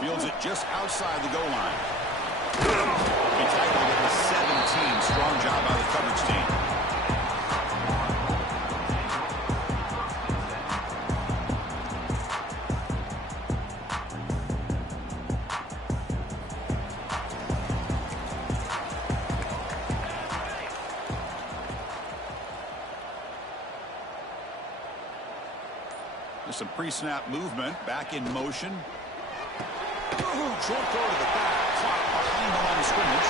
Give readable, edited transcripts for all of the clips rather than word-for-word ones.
Fields it just outside the goal line. He tackled it with 17. Strong job by the coverage team. There's some pre-snap movement. Back in motion. Short throw to the back, caught behind the line of scrimmage.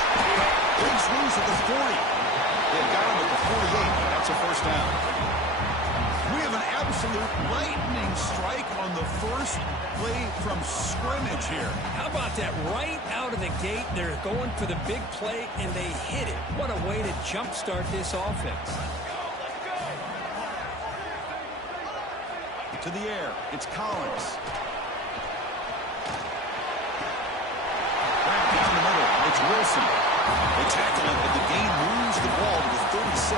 Breaks loose at the 40. They've got him at the 48. That's a first down. We have an absolute lightning strike on the first play from scrimmage here. How about that? Right out of the gate, they're going for the big play, and they hit it. What a way to jumpstart this offense. To the air, it's Collins. Down the middle, it's Wilson. They tackle him, but the game moves the ball to the 36.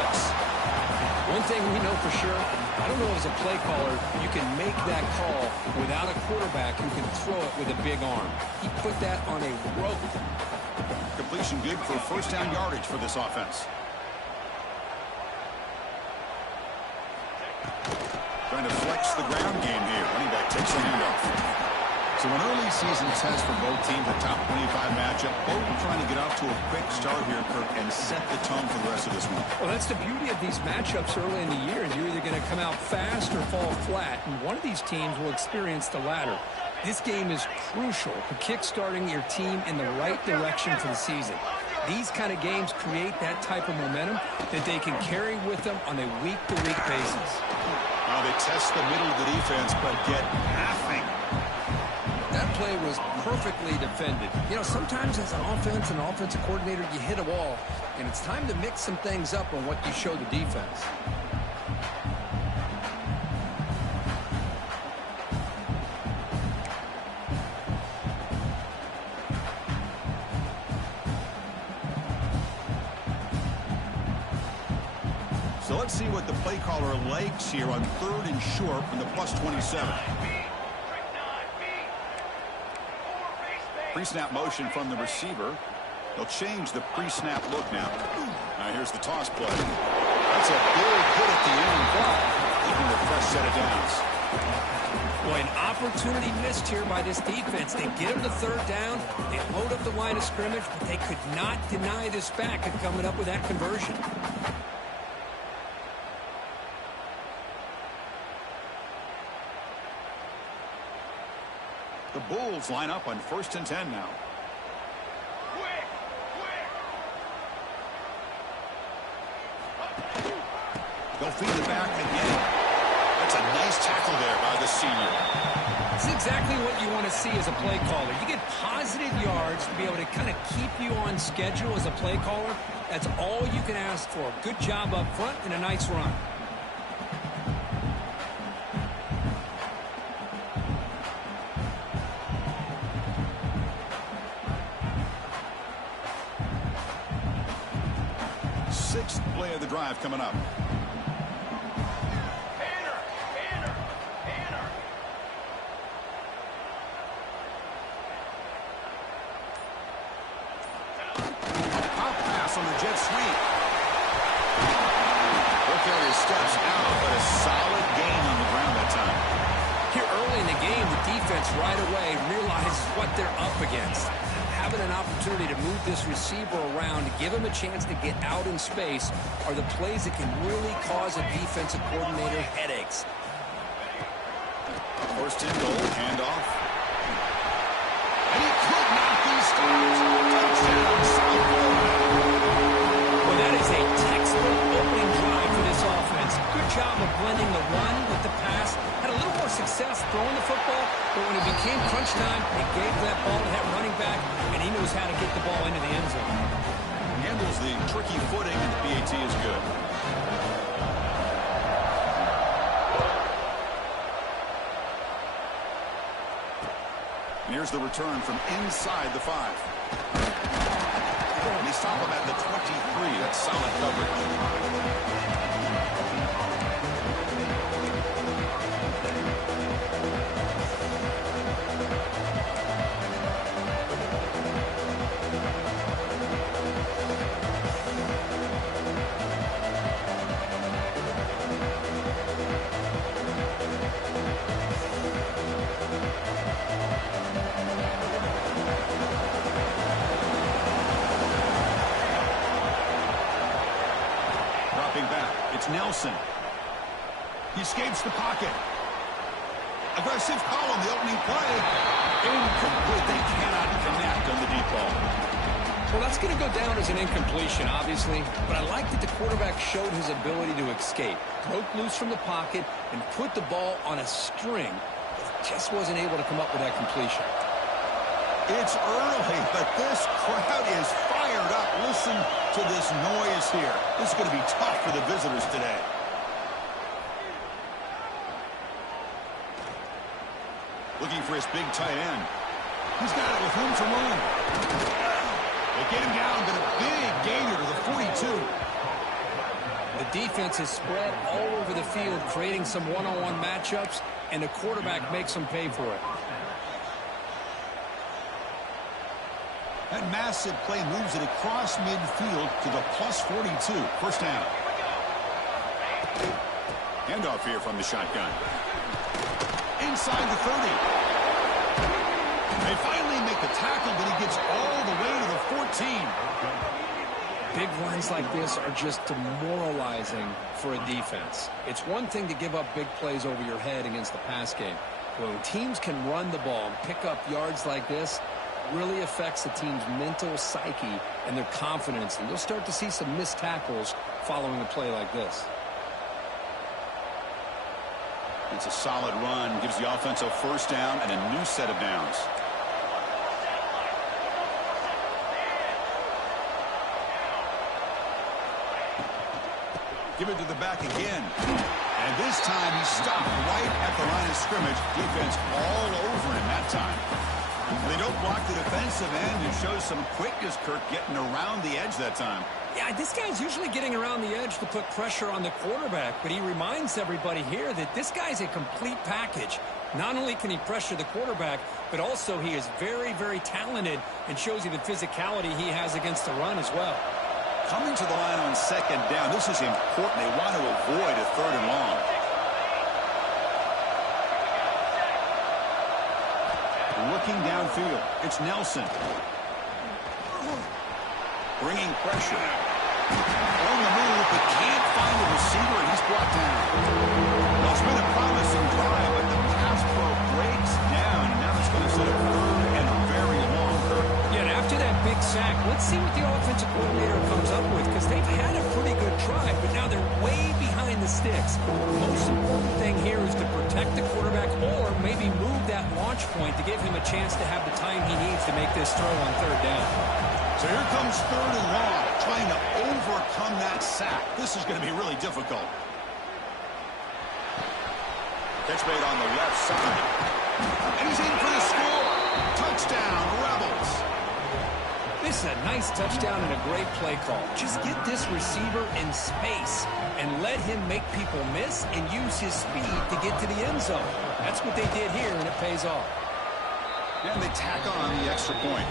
One thing we know for sure, I don't know as a play caller, you can make that call without a quarterback who can throw it with a big arm. He put that on a rope. Completion good for first down yardage for this offense. Trying to flex the ground game here. Running back takes the handoff. So an early season test for both teams, a top 25 matchup. Both trying to get off to a quick start here, Kirk, and set the tone for the rest of this one. Well, that's the beauty of these matchups early in the year. You're either going to come out fast or fall flat, and one of these teams will experience the latter. This game is crucial for kickstarting your team in the right direction for the season. These kind of games create that type of momentum that they can carry with them on a week-to-week basis. Now they test the middle of the defense, but get nothing. That play was perfectly defended. You know, sometimes as an offensive coordinator, you hit a wall, and it's time to mix some things up on what you show the defense. So let's see what the play caller likes here on 3rd and short from the +27. Pre-snap motion from the receiver. They'll change the pre-snap look now. Now here's the toss play. That's a big hit at the end. Even the fresh set of downs. Boy, an opportunity missed here by this defense. They get him to 3rd down. They load up the line of scrimmage, but they could not deny this back and coming up with that conversion. The Bulls line up on 1st and 10 now. They'll feed it back again. That's a nice tackle there by the senior. It's exactly what you want to see as a play caller. You get positive yards to be able to kind of keep you on schedule as a play caller. That's all you can ask for. Good job up front and a nice run. Sixth play of the drive coming up. Pop pass on the jet sweep. Both areas steps out, but a solid gain on the ground that time. Here early in the game, the defense right away realizes what they're up against. Having an opportunity to move this receiver around, to give him a chance to get out in space, are the plays that can really cause a defensive coordinator headaches. 1st and goal, handoff. And he could not be stopped. Touchdown, South Florida. Well, that is a textbook opening drive for this offense. Good job of blending the run with the pass. Had a little more success throwing the football, but when it became crunch time, he gave that ball to that running back, and he knows how to get the ball into the end zone. Handles the tricky footing, and the PAT is good. And here's the return from inside the 5. And they stop him at the 23. That's solid coverage. Back. It's Nelson. He escapes the pocket. Aggressive call on the opening play. Incomplete. They cannot connect on the deep ball. Well, that's going to go down as an incompletion, obviously, but I like that the quarterback showed his ability to escape, broke loose from the pocket, and put the ball on a string, but he just wasn't able to come up with that completion. It's early, but this crowd is fired up. Listen to this noise here. This is going to be tough for the visitors today. Looking for his big tight end. He's got it with room to run. They get him down, but a big gainer to the 42. The defense is spread all over the field, creating some one-on-one matchups, and the quarterback makes them pay for it. That massive play moves it across midfield to the plus 42. First down. Handoff here from the shotgun. Inside the 30. They finally make the tackle, but he gets all the way to the 14. Big runs like this are just demoralizing for a defense. It's one thing to give up big plays over your head against the pass game. When teams can run the ball and pick up yards like this, really affects the team's mental psyche and their confidence, and you'll start to see some missed tackles following a play like this. It's a solid run, gives the offense a first down and a new set of downs. Give it to the back again. And this time he stopped right at the line of scrimmage. Defense all over him that time. They don't block the defensive end and show some quickness, Kirk, getting around the edge that time. Yeah, this guy's usually getting around the edge to put pressure on the quarterback, but he reminds everybody here that this guy's a complete package. Not only can he pressure the quarterback, but also he is very, very talented and shows you the physicality he has against the run as well. Coming to the line on second down, this is important. They want to avoid a third and long. Looking downfield, it's Nelson. Bringing pressure. On the move, but can't find the receiver, and he's brought down. Well, it's been a promising drive, but the pass pro breaks down, and now it's going to set a third and very long. Yeah, and after that big sack, let's see what the offensive coordinator comes up with, because they've had a pretty good drive, but now they're way behind the sticks. The most important thing here is to protect the quarterback or maybe move that launch point to give him a chance to have the time he needs to make this throw on third down. So here comes third and long, trying to overcome that sack. This is going to be really difficult. Catch made on the left side. And he's in for the score. Touchdown, Rebels. This is a nice touchdown and a great play call. Just get this receiver in space and let him make people miss and use his speed to get to the end zone. That's what they did here, and it pays off. And they tack on the extra point.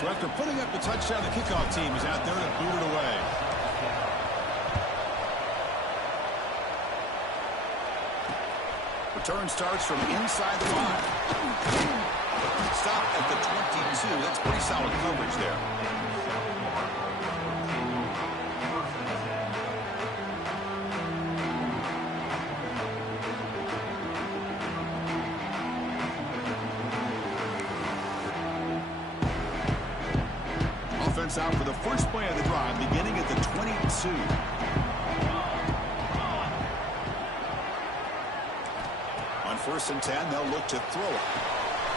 So after putting up the touchdown, the kickoff team is out there to boot it away. Return starts from inside the 5. Stop at the 22. That's pretty solid coverage there. Offense out for the first play of the drive, beginning at the 22. On 1st and 10, they'll look to throw it.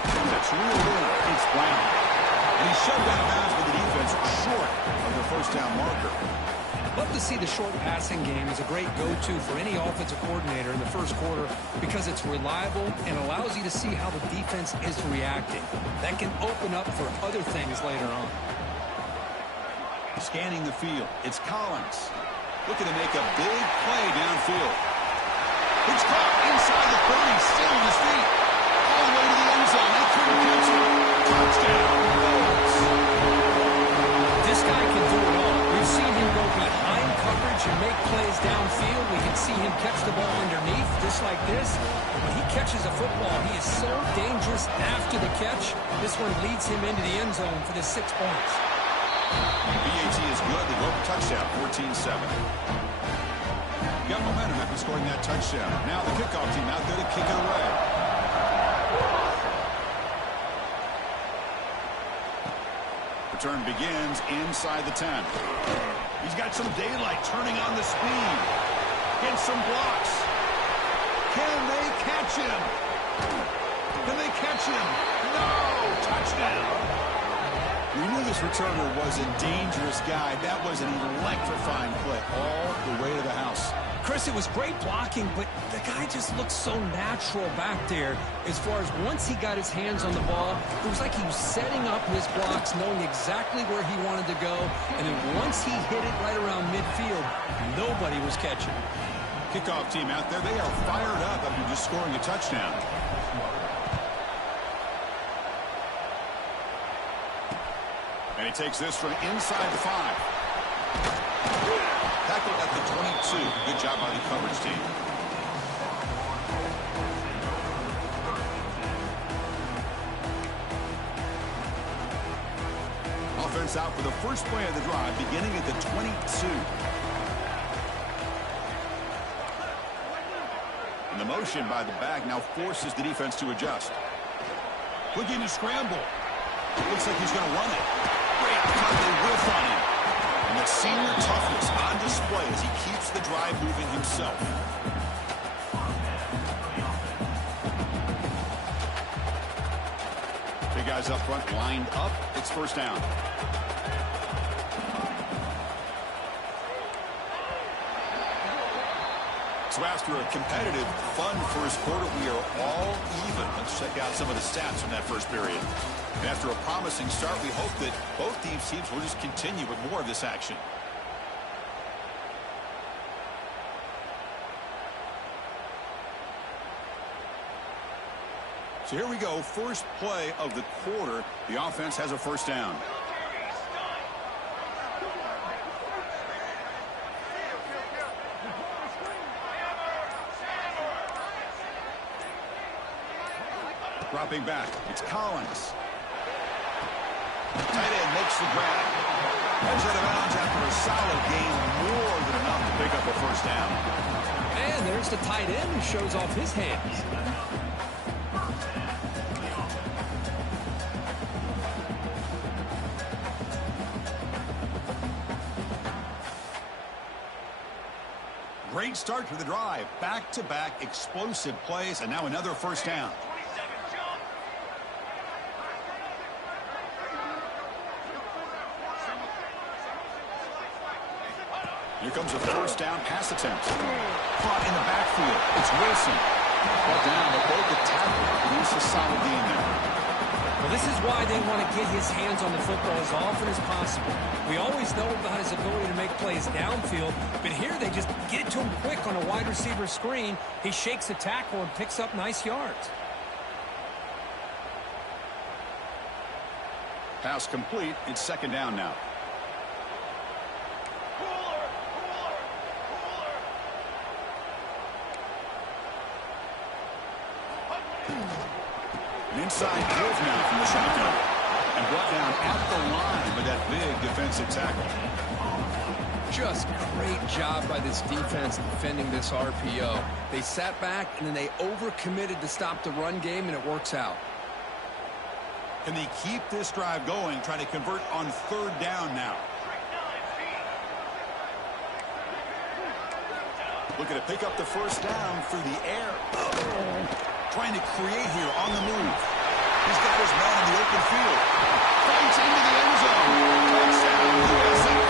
That's real in. It's Brown. And he's shoved out of bounds with the defense short of the first down marker. Love to see the short passing game as a great go-to for any offensive coordinator in the first quarter because it's reliable and allows you to see how the defense is reacting. That can open up for other things later on. Scanning the field, it's Collins. Looking to make a big play downfield. It's caught inside the 30, still on his feet. All the way to the end zone. They couldn't catch him. Touchdown. This guy can do it all. We've seen him go behind coverage and make plays downfield. We can see him catch the ball underneath, just like this. And when he catches a football, he is so dangerous after the catch. This one leads him into the end zone for the 6 points. BAT is good. They go for touchdown, 14-7. Got momentum after scoring that touchdown. Now the kickoff team out there to kick it away. Return begins inside the 10. He's got some daylight turning on the speed. Gets some blocks. Can they catch him? Can they catch him? No! Touchdown! We knew this returner was a dangerous guy. That was an electrifying play all the way to the house. Chris, it was great blocking, but the guy just looked so natural back there as far as once he got his hands on the ball, it was like he was setting up his blocks, knowing exactly where he wanted to go, and then once he hit it right around midfield, nobody was catching. Kickoff team out there, they are fired up after just scoring a touchdown. And he takes this from inside the 5. Tackled at the 22. Good job by the coverage team. Offense out for the first play of the drive, beginning at the 22. And the motion by the back now forces the defense to adjust. Looking to scramble. Looks like he's going to run it. Great cut, they whiff on him. And that senior toughness on display as he keeps the drive moving himself. Big guys up front lined up. It's first down. So after a competitive, fun first quarter, we are all even. Let's check out some of the stats from that first period. And after a promising start, we hope that both these teams will just continue with more of this action. So here we go, first play of the quarter. The offense has a first down. Dropping back, it's Collins. Tight end makes the grab. Heads out of bounds after a solid gain, more than enough to pick up a first down. And there's the tight end who shows off his hands. Great start to the drive. Back-to-back explosive plays, and now another first down. Here comes a first down pass attempt. Caught in the backfield. It's Wilson. Brought down, but both the tackle produce a solid gain there. Well, this is why they want to get his hands on the football as often as possible. We always know about his ability to make plays downfield, but here they just get it to him quick on a wide receiver screen. He shakes the tackle and picks up nice yards. Pass complete. It's second down now. An inside give now from the shotgun. And brought down at the line with that big defensive tackle. Just great job by this defense defending this RPO. They sat back and then they overcommitted to stop the run game, and it works out. Can they keep this drive going, trying to convert on third down now? Looking to pick up the first down through the air. Trying to create here on the move. He's got his man in the open field. Fights into the end zone. Touchdown, USF.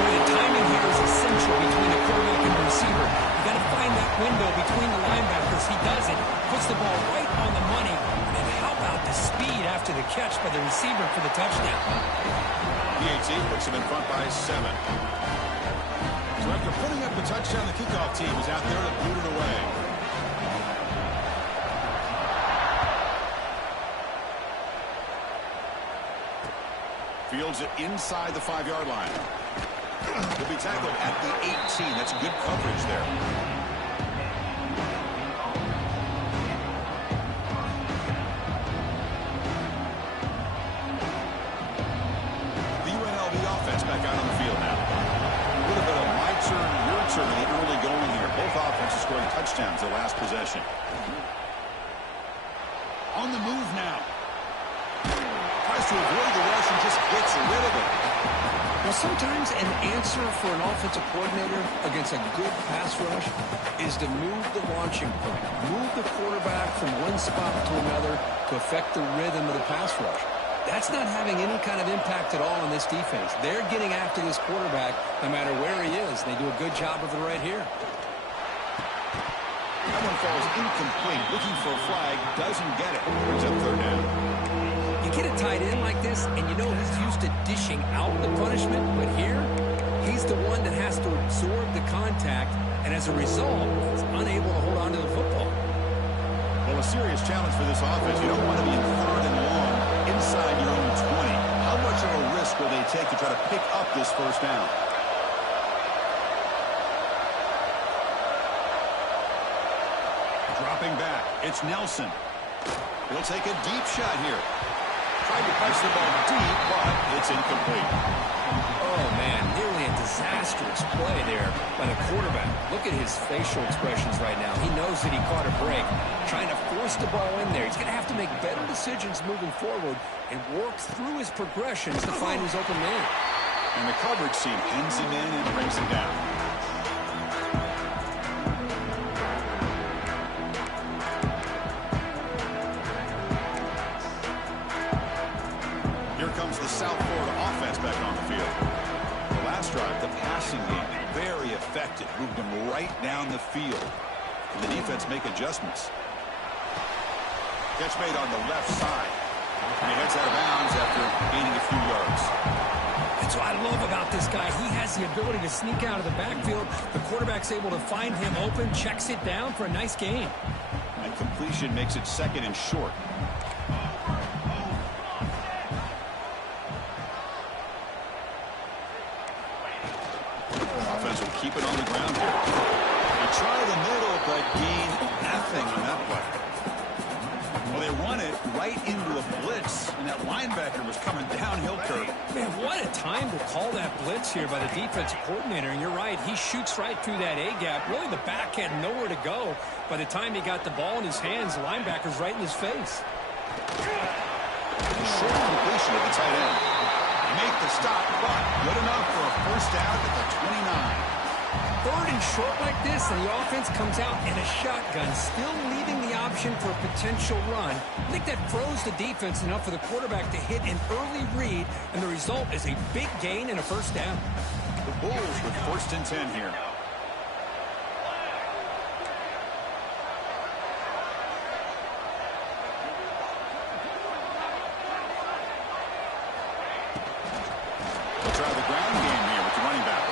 The timing here is essential between the quarterback and the receiver. You got to find that window between the linebackers. He does it. Puts the ball right on the money. And how about the speed after the catch by the receiver for the touchdown? PAT puts him in front by 7. So after putting up the touchdown, the kickoff team is out there to boot it away. Fields it inside the 5-yard line. He'll be tackled at the 18. That's good coverage there. The UNLV offense back out on the field now. A little bit of my turn, your turn in the early going here. Both offenses scoring touchdowns their last possession. On the move now. Tries to avoid the rush and just gets rid of it. Well, sometimes an answer for an offensive coordinator against a good pass rush is to move the launching point, move the quarterback from one spot to another to affect the rhythm of the pass rush. That's not having any kind of impact at all on this defense. They're getting after this quarterback no matter where he is. They do a good job of it right here. That one falls incomplete. Looking for a flag. Doesn't get it. Brings up third down. You get a tight end like this, and you know he's used to dishing out the punishment, but here, he's the one that has to absorb the contact, and as a result, he's unable to hold on to the football. Well, a serious challenge for this offense. You don't want to be in third and long inside your own 20. How much of a risk will they take to try to pick up this first down? Dropping back, it's Nelson. He'll take a deep shot here. Tried to punch the ball deep, but it's incomplete. Oh, man, nearly a disastrous play there by the quarterback. Look at his facial expressions right now. He knows that he caught a break, trying to force the ball in there. He's going to have to make better decisions moving forward and work through his progressions to find his open man. And the coverage team pins him in and brings him down. Here comes the South Florida offense back on the field. The last drive, the passing game, very effective. Moved them right down the field. And the defense make adjustments. Catch made on the left side. And he heads out of bounds after gaining a few yards. That's what I love about this guy. He has the ability to sneak out of the backfield. The quarterback's able to find him open, checks it down for a nice gain. And completion makes it second and short. Offense will keep it on the ground here. They try the middle, but gain nothing on that play. Well, they run it right into a blitz, and that linebacker was coming downhill curve. Man, what a time to call that blitz here by the defensive coordinator. And you're right, he shoots right through that A-gap. Really, the back had nowhere to go. By the time he got the ball in his hands, the linebacker's right in his face. Short completion at the tight end. Make the stop, but good enough for a first down at the 29. Third and short like this, and the offense comes out in a shotgun, still leaving the option for a potential run. I think that froze the defense enough for the quarterback to hit an early read, and the result is a big gain and a first down. The Bulls with first and 10 here. They'll try the ground game here with the running back.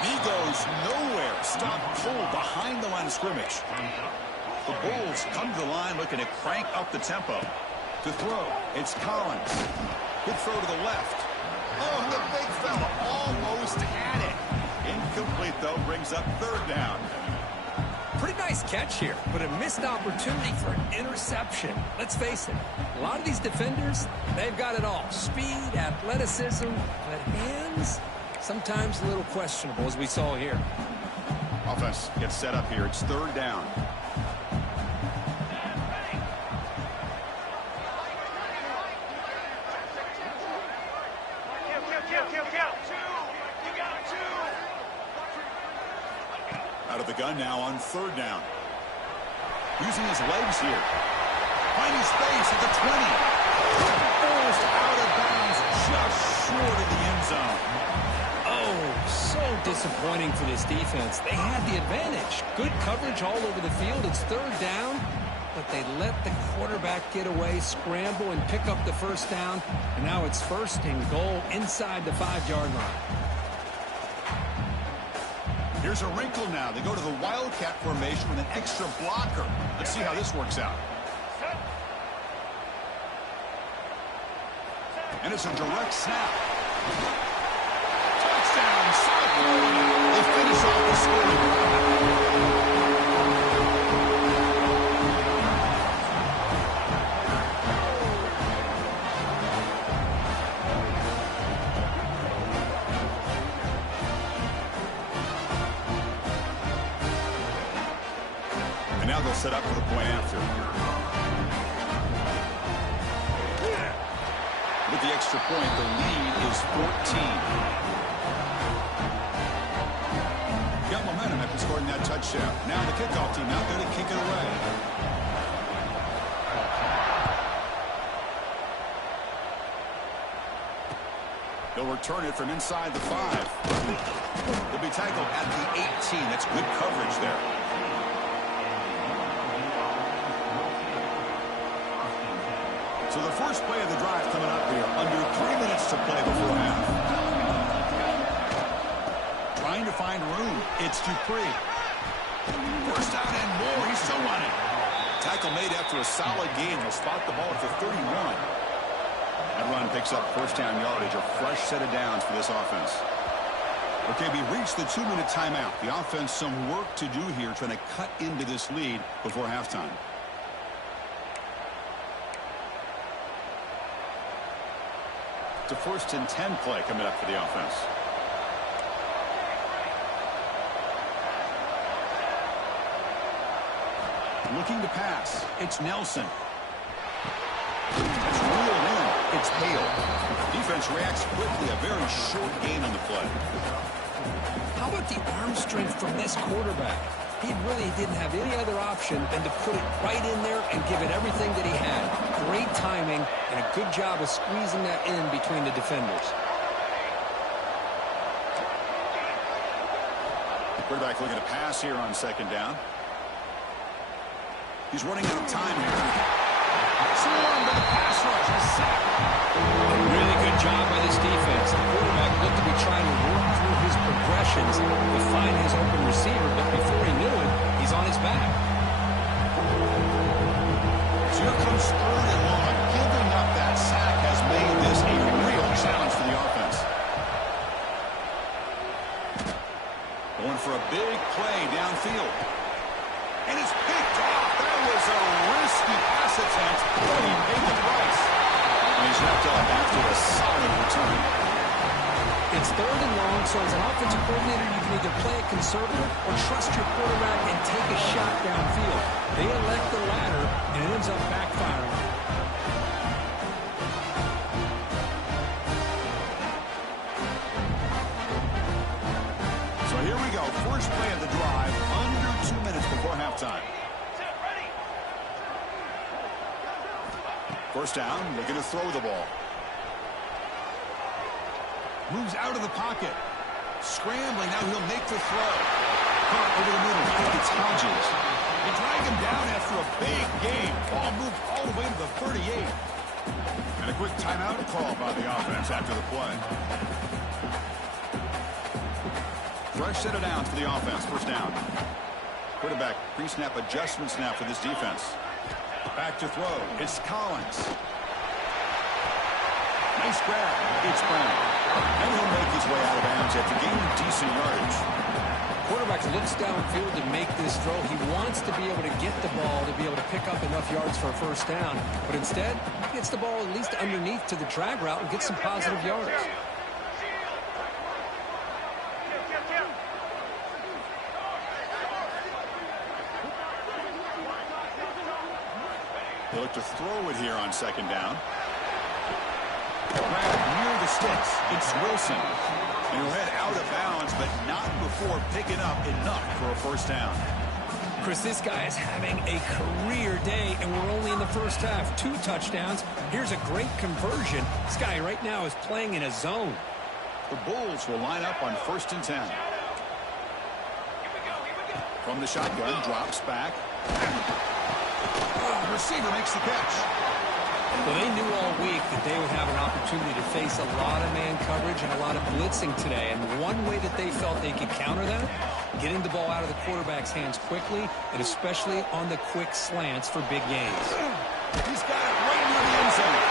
And he goes nowhere. Stop pulled behind the line of scrimmage. The Bulls come to the line looking to crank up the tempo. To throw, it's Collins. Good throw to the left. Oh, the big fella almost had it. Incomplete, though, brings up third down. Pretty nice catch here, but a missed opportunity for an interception. Let's face it, a lot of these defenders, they've got it all. Speed, athleticism, but hands, sometimes a little questionable, as we saw here. Offense gets set up here. It's third down. Out of the gun now on third down. Using his legs here. Finding space at the 20. Forced out of bounds just short of the end zone. Oh, so disappointing for this defense. They had the advantage. Good coverage all over the field. It's third down, but they let the quarterback get away, scramble, and pick up the first down. And now it's first and goal inside the 5-yard line. Here's a wrinkle now. They go to the Wildcat formation with an extra blocker. Let's see how this works out. And it's a direct snap. Touchdown, South Carolina. They finish off the scoring drive. And now they'll set up for the point after. With the extra point, the lead is 14. Got momentum after scoring that touchdown. Now the kickoff team out there to kick it away. They'll return it from inside the 5. They'll be tackled at the 18. That's good coverage there. So the first play of the drive coming up here. Under 3 minutes to play before half. Trying to find room. It's Dupree. First down and more. He's still running. Tackle made after a solid gain. They'll spot the ball at the 31. That run picks up first down yardage. A fresh set of downs for this offense. Okay, we reached the 2-minute timeout. The offense some work to do here trying to cut into this lead before halftime. It's a 1st and 10 play coming up for the offense. Looking to pass. It's Nelson. It's reeled in. It's Hale. Defense reacts quickly. A very short gain on the play. How about the arm strength from this quarterback? He really didn't have any other option than to put it right in there and give it everything that he had. Great timing and a good job of squeezing that in between the defenders. Quarterback looking to pass here on second down. He's running out of time here. Swarmed by the pass rush. A sack. A really good job by this defense. The quarterback looked to be trying to work through his progressions to find his open receiver, but before he knew it, he's on his back. So here comes third and long. Giving up that sack has made this a real challenge for the offense. Going for a big play downfield. And it's picked off. That was a risky pass attempt, but he paid the price. And he's wrapped up after a solid return. It's third and long, so as an offensive coordinator, you can either play it conservative or trust your quarterback and take a shot downfield. They elect the latter, and it ends up backfiring. So here we go. First play of the drive, under 2 minutes before halftime. First down, looking to throw the ball. Moves out of the pocket. Scrambling, now he'll make the throw. Caught over the middle, I think it's Hodges. They drag him down after a big gain. Ball moved all the way to the 38. And a quick timeout call by the offense after the play. Fresh set of downs for the offense, first down. Quarterback pre-snap adjustment snap for this defense. Back to throw. It's Collins. Nice grab. It's Brown. And he'll make his way out of bounds after gaining decent yardage. Quarterback looks downfield to make this throw. He wants to be able to get the ball to be able to pick up enough yards for a first down. But instead, he gets the ball at least underneath to the drag route and gets some positive yards. They look to throw it here on second down. Grab near the sticks. It's Wilson. And he'll head out of bounds, but not before before picking up enough for a first down. Chris, this guy is having a career day, and we're only in the first half. 2 touchdowns. Here's a great conversion. This guy right now is playing in a zone. The Bulls will line up on 1st and 10. From the shotgun, drops back. The receiver makes the catch. Well, they knew all week that they would have an opportunity to face a lot of man coverage and a lot of blitzing today. And one way that they felt they could counter that, getting the ball out of the quarterback's hands quickly, and especially on the quick slants for big gains. He's got it right near the end zone.